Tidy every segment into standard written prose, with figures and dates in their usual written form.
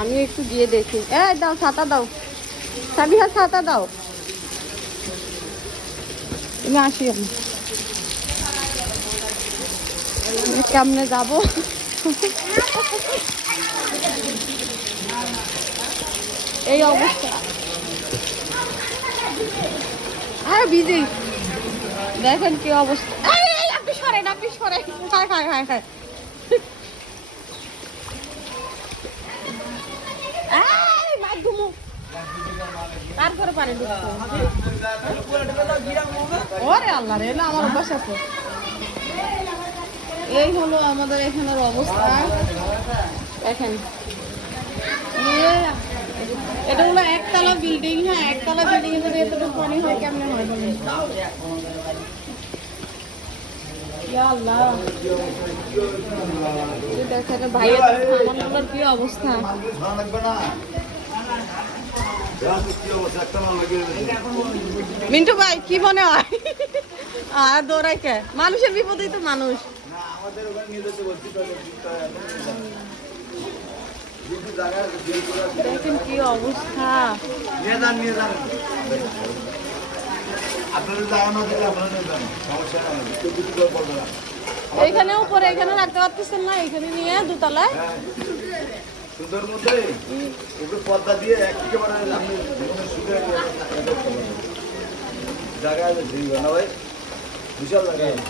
আমি একটু গিয়ে দেখি। দাও ছাতা দাও, সাবিহা ছাতা দাও। তুমি আসি আমি কেমনে যাবো? এই অবস্থা আর বিজি দেখেন কি অবস্থা। আপনি সরেন, আপনি সরেন। হায় হায় হায় হায়। তারপরে পানি ঢুকছে। ওরে আল্লাহ রে, না আমার অভ্যাস আছে। এই হলো আমাদের এখানের অবস্থা। দেখেন এটা হলো একতলা বিল্ডিং। হ্যাঁ, একতলা বিল্ডিং এ যদি এতটুকু পানি হয় কেমনে হয় বলেন? দেখেন ভাইয়ের কি অবস্থা। মিন্টু ভাই কি মনে হয়? আর দৌড়াই কে? মানুষের বিপদেই তো মানুষ। দেখেন কি অবস্থা। এইখানে উপরে এখানে রাখতে পারতেছেন না? এখানে নিয়ে দোতলায় সুন্দর মধ্যে পর্দা দিয়ে একেবারে জায়গা না ভাই, বিশাল জায়গা।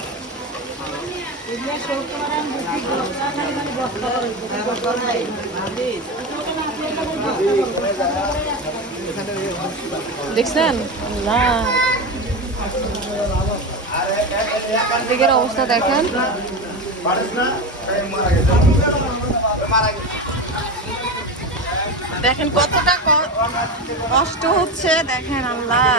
দেখছেন দিকের অবস্থা দেখেন। দেখেন কতটা কষ্ট হচ্ছে, দেখেন আল্লাহ।